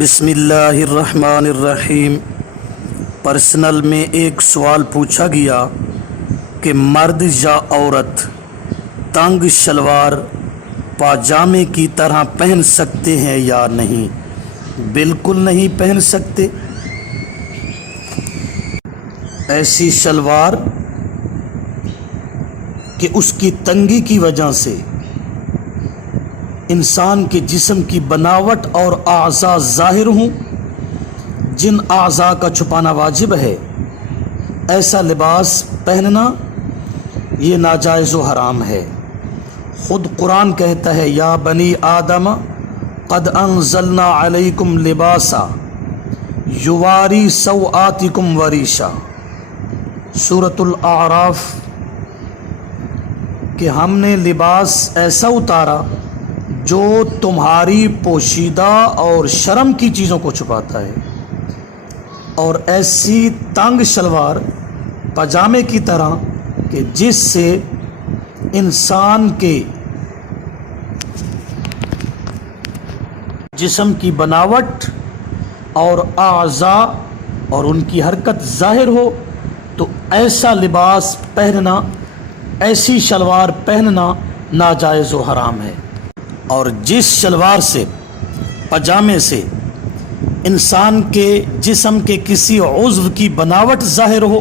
بسم اللہ الرحمن الرحیم۔ پرسنل میں ایک سوال پوچھا گیا کہ مرد یا عورت تنگ شلوار پاجامے کی طرح پہن سکتے ہیں یا نہیں؟ بالکل نہیں پہن سکتے۔ ایسی شلوار کہ اس کی تنگی کی وجہ سے انسان کے جسم کی بناوٹ اور اعضاء ظاہر ہوں، جن اعضاء کا چھپانا واجب ہے، ایسا لباس پہننا یہ ناجائز و حرام ہے۔ خود قرآن کہتا ہے یا بنی آدم قد انزلنا علیکم لباسا یواری سوآتکم وریشا، سورۃ الاعراف، کہ ہم نے لباس ایسا اتارا جو تمہاری پوشیدہ اور شرم کی چیزوں کو چھپاتا ہے، اور ایسی تنگ شلوار پاجامے کی طرح کہ جس سے انسان کے جسم کی بناوٹ اور اعضاء اور ان کی حرکت ظاہر ہو، تو ایسا لباس پہننا، ایسی شلوار پہننا ناجائز و حرام ہے۔ اور جس شلوار سے، پاجامے سے انسان کے جسم کے کسی عضو کی بناوٹ ظاہر ہو،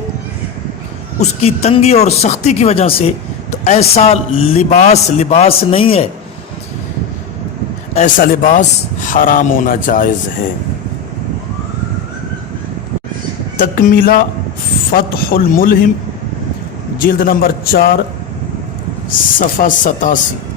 اس کی تنگی اور سختی کی وجہ سے، تو ایسا لباس نہیں ہے، ایسا لباس حرام ہونا جائز ہے۔ تکمیلہ فتح الملہم، جلد نمبر 4، صفحہ 87۔